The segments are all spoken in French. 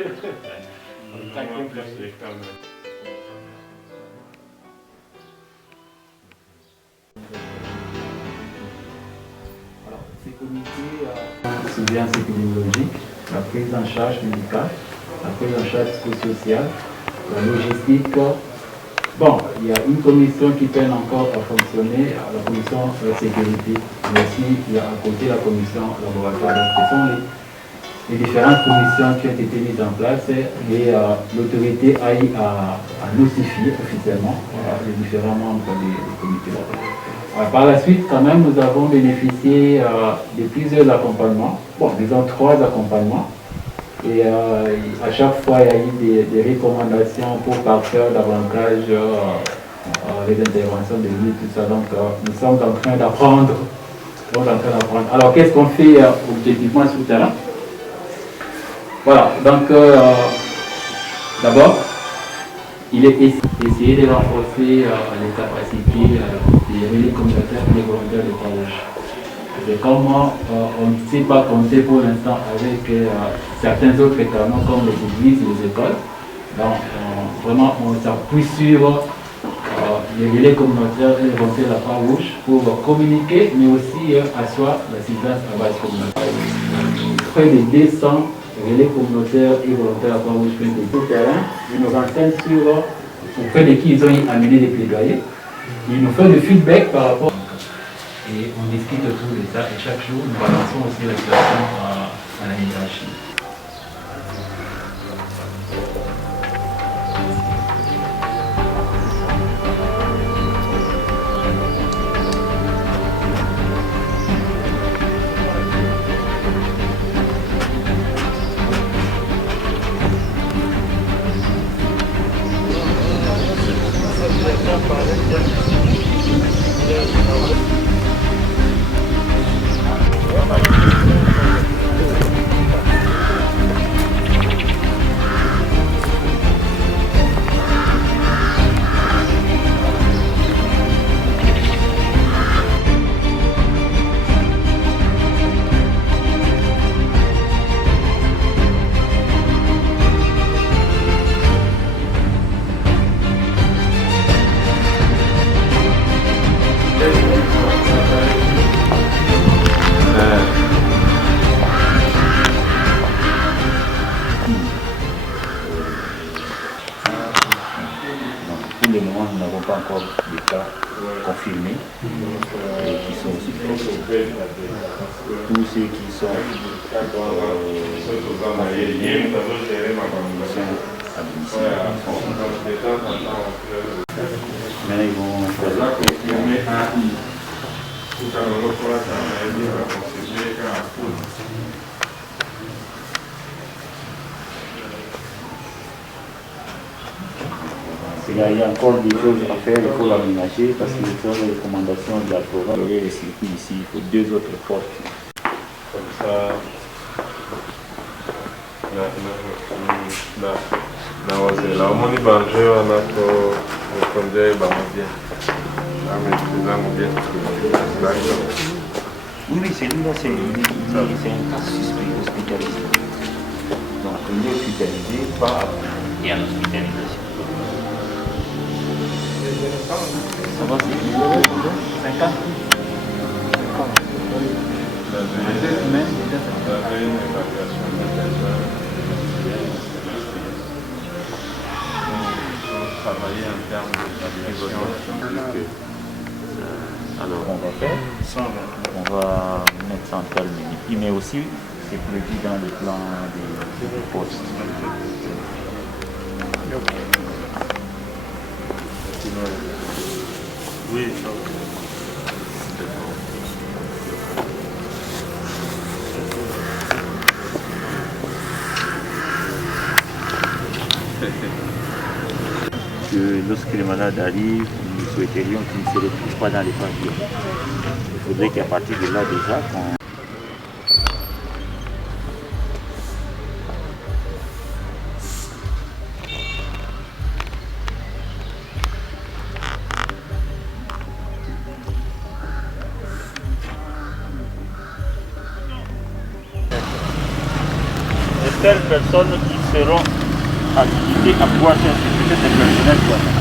Ces comités surveillance épidémiologique, la prise en charge médicale, la prise en charge psychosociale, la logistique. Bon, il y a une commission qui peine encore à fonctionner, la commission sécurité, mais aussi il y a à côté la commission laboratoire. Donc, ce sont les différentes commissions qui ont été mises en place et l'autorité a eu à notifier officiellement les différents membres des comités. Par la suite, quand même, nous avons bénéficié de plusieurs accompagnements, bon, disons 3 accompagnements. Et à chaque fois, il y a eu des recommandations pour parfaire davantage les interventions de lui, tout ça. Donc, nous sommes en train d'apprendre. Alors, qu'est-ce qu'on fait objectivement sur le terrain? Voilà, donc, d'abord, il est essayé de renforcer les capacités des relais communautaires et des volontaires de Croix-Rouge. C'est comme on ne sait pas compter pour l'instant avec certains autres canaux comme les églises et les écoles. Donc, vraiment, on s'appuie sur les relais communautaires et les volontaires de la Croix-Rouge pour communiquer, mais aussi asseoir l'assistance à base communautaire. Près de 200 relais communautaires et volontaires de la Croix-Rouge sur le terrain. Ils nous renseignent sur auprès de qui ils ont amené des plaidoyers. Ils nous font le feedback par rapport. Et on discute autour de ça et chaque jour nous balançons aussi la situation à la hiérarchie. Pour le moment, nous n'avons pas encore de cas confirmés et qui sont suspectés. Tous ceux qui sont confirmés sont admissibles. Maintenant, ils vont choisir. Il y a encore des choses à faire, il faut l'aménager parce que les recommandations de la programme, il y a les circuits ici, il faut 2 autres portes. Comme ça, la omoni banjo anako konje bamodia. Oui, celui-là, c'est un cas suspect hospitalisé. Donc, il est hospitalisé, pas et à l'hospitalisation. Ça va, c'est 50. Travailler en termes d'évaluation. Alors, on va faire, on va mettre ça en termes de mais aussi, c'est prévu dans le plan des postes. Oui, que lorsque les malades arrivent, nous souhaiterions qu'ils ne se retrouvent pas dans les pavillons. Il faudrait qu'à partir de là déjà, qu'on... Telle personne qui seront habilités à pouvoir faire ce que c'est personnel doit faire.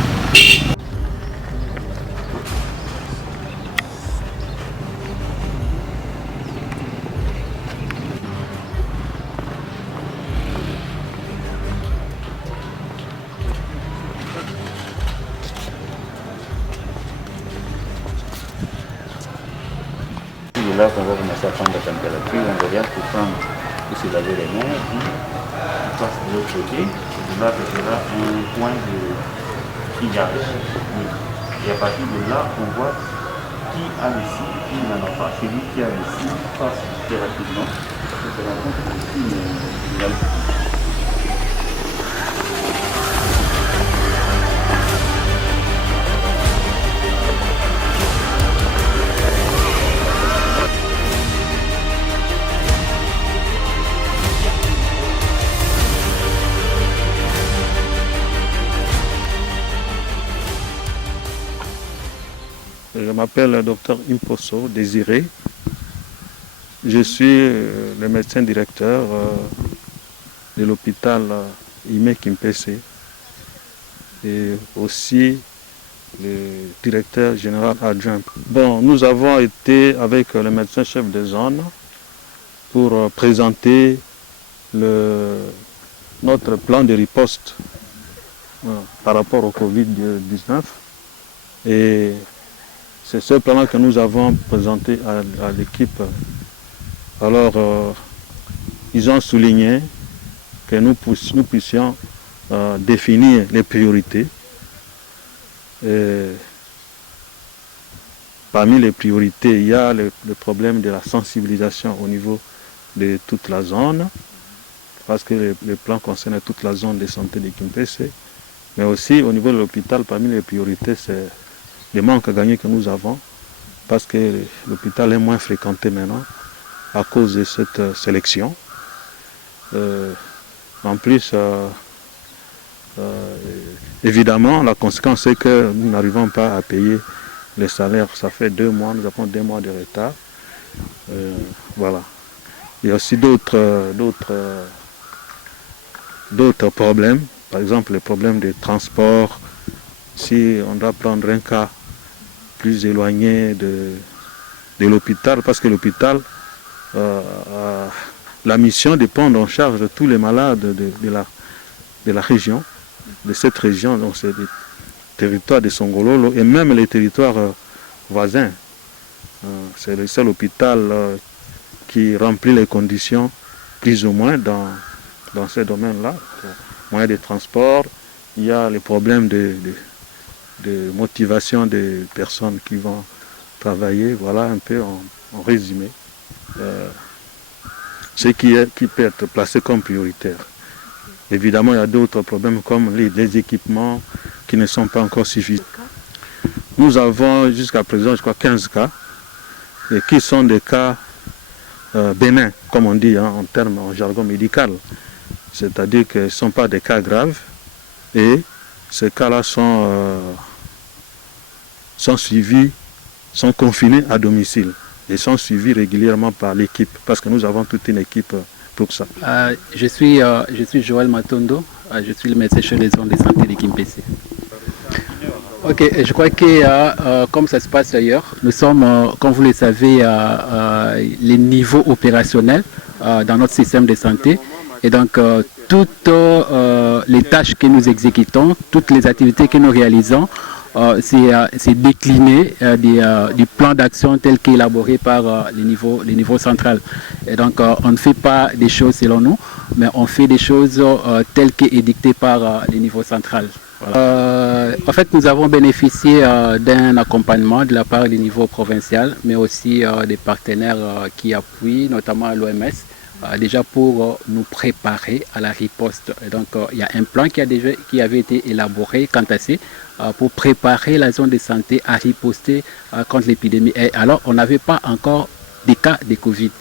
C'est là qu'on va commencer à prendre la température, on regarde pour prendre, pour se laver les mains, puis on passe de l'autre côté, et de là ce sera un point de triage. Et à partir de là, on voit qui a le scie, qui n'en a pas. Celui qui a le scie passe très rapidement. On se rend compte que ici, il y a le Je m'appelle le docteur Imposo Désiré. Je suis le médecin directeur de l'hôpital Ime Kimpese et aussi le directeur général adjoint. Bon, nous avons été avec le médecin chef de zone pour présenter notre plan de riposte par rapport au Covid-19 et c'est ce plan que nous avons présenté à l'équipe. Alors, ils ont souligné que nous puissions définir les priorités. Et parmi les priorités, il y a le problème de la sensibilisation au niveau de toute la zone, parce que le plan concerne toute la zone de santé de Kimpese. Mais aussi au niveau de l'hôpital, parmi les priorités, c'est le manque à gagner que nous avons, parce que l'hôpital est moins fréquenté maintenant à cause de cette sélection. En plus, évidemment, la conséquence est que nous n'arrivons pas à payer les salaires. Ça fait 2 mois, nous avons 2 mois de retard. Voilà. Il y a aussi d'autres problèmes, par exemple le problème de transport. Si on doit prendre un cas plus éloigné de l'hôpital, parce que l'hôpital, la mission de prendre en charge tous les malades de la région, de cette région, donc c'est des territoires de Songololo et même les territoires voisins. C'est le seul hôpital qui remplit les conditions plus ou moins dans ces domaines-là. Moyens de transport, il y a les problèmes de motivation des personnes qui vont travailler. Voilà un peu en résumé ce qui peut être placé comme prioritaire. Évidemment, il y a d'autres problèmes comme les équipements qui ne sont pas encore suffisants. Nous avons jusqu'à présent, je crois, 15 cas, et qui sont des cas bénins, comme on dit en jargon médical. C'est-à-dire que ce ne sont pas des cas graves, et ces cas-là sont suivis, sont confinés à domicile et sont suivis régulièrement par l'équipe, parce que nous avons toute une équipe pour ça. Je suis Joël Matondo, je suis le médecin chef des zones de santé de Kimpese. Ok, je crois que comme ça se passe ailleurs, nous sommes, comme vous le savez, les niveaux opérationnels dans notre système de santé. Et donc, toutes les tâches que nous exécutons, toutes les activités que nous réalisons, c'est décliné du plan d'action tel qu'élaboré par les niveaux central. Et donc, on ne fait pas des choses selon nous, mais on fait des choses telles qu'édictées par les niveaux central. Voilà. En fait, nous avons bénéficié d'un accompagnement de la part du niveau provincial, mais aussi des partenaires qui appuient, notamment l'OMS, déjà pour nous préparer à la riposte. Et donc, il y a un plan qui avait été élaboré quant à ça pour préparer la zone de santé à riposter contre l'épidémie. Et alors, on n'avait pas encore des cas de Covid.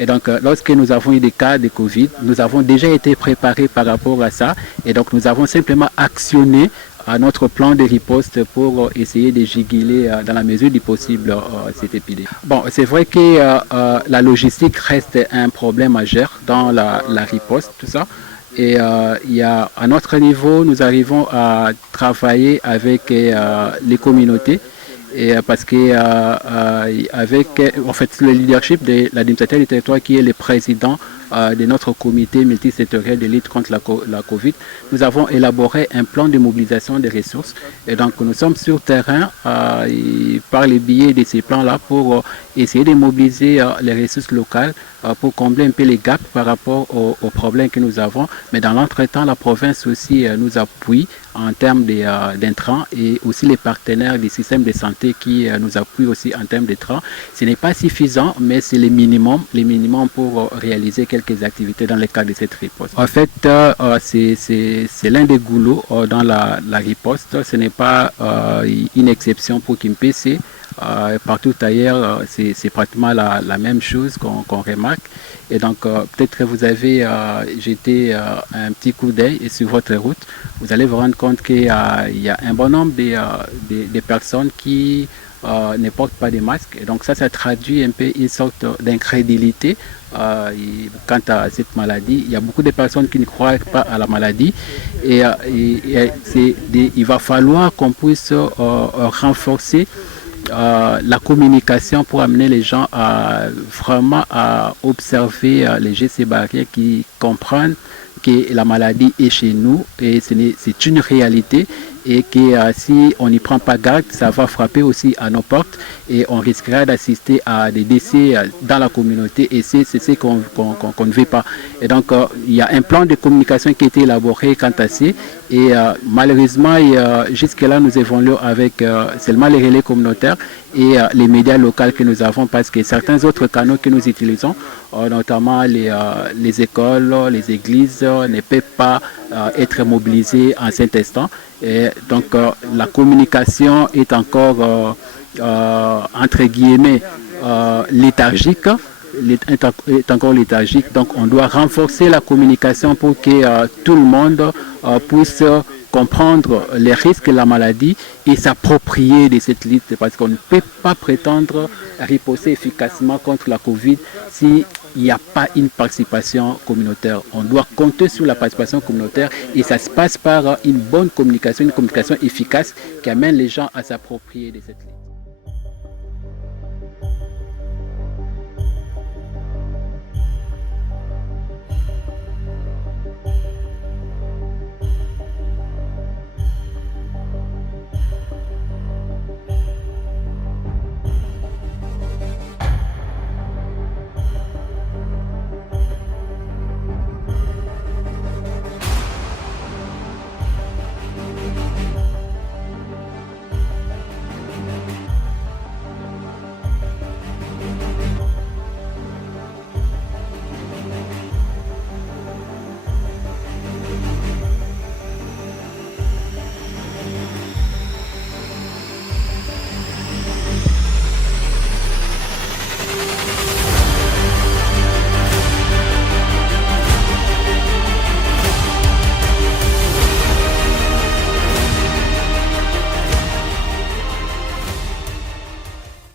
Et donc, lorsque nous avons eu des cas de Covid, nous avons déjà été préparés par rapport à ça. Et donc, nous avons simplement actionné à notre plan de riposte pour essayer de juguler dans la mesure du possible cette épidémie. Bon, c'est vrai que la logistique reste un problème majeur dans la riposte, tout ça. Et il y a, à notre niveau, nous arrivons à travailler avec les communautés. Et parce que avec en fait le leadership de l'administrateur du territoire qui est le président de notre comité multisectoriel de lutte contre la Covid, nous avons élaboré un plan de mobilisation des ressources. Et donc nous sommes sur terrain par le biais de ces plans-là pour essayer de mobiliser les ressources locales pour combler un peu les gaps par rapport aux problèmes que nous avons. Mais dans l'entretemps, la province aussi nous appuie en termes d'intrants et aussi les partenaires du système de santé qui nous appuient aussi en termes d'intrants. Ce n'est pas suffisant, mais c'est le minimum pour réaliser quelques activités dans le cadre de cette riposte. En fait, c'est l'un des goulots dans la riposte. Ce n'est pas une exception pour Kimpese. Partout ailleurs, c'est pratiquement la même chose qu'on remarque. Et donc, peut-être que vous avez jeté un petit coup d'œil sur votre route. Vous allez vous rendre compte qu'il y a un bon nombre de personnes qui ne portent pas de masque. Et donc, ça traduit un peu une sorte d'incrédulité quant à cette maladie. Il y a beaucoup de personnes qui ne croient pas à la maladie. Et il va falloir qu'on puisse renforcer la communication pour amener les gens vraiment à observer les gestes barrières, qui comprennent que la maladie est chez nous et c'est une réalité, et que si on n'y prend pas garde, ça va frapper aussi à nos portes et on risquera d'assister à des décès dans la communauté, et c'est ce qu'on ne veut pas. Et donc il y a un plan de communication qui a été élaboré quant à ça, et malheureusement jusque-là nous évoluons avec seulement les relais communautaires et les médias locaux que nous avons, parce que certains autres canaux que nous utilisons, notamment les écoles, les églises, ne peuvent pas être mobilisés en cet instant. Et donc la communication est encore entre guillemets léthargique. Est encore léthargique. Donc on doit renforcer la communication pour que tout le monde puisse comprendre les risques de la maladie et s'approprier de cette lutte, parce qu'on ne peut pas prétendre riposter efficacement contre la Covid s'il n'y a pas une participation communautaire. On doit compter sur la participation communautaire, et ça se passe par une bonne communication, une communication efficace qui amène les gens à s'approprier de cette lutte.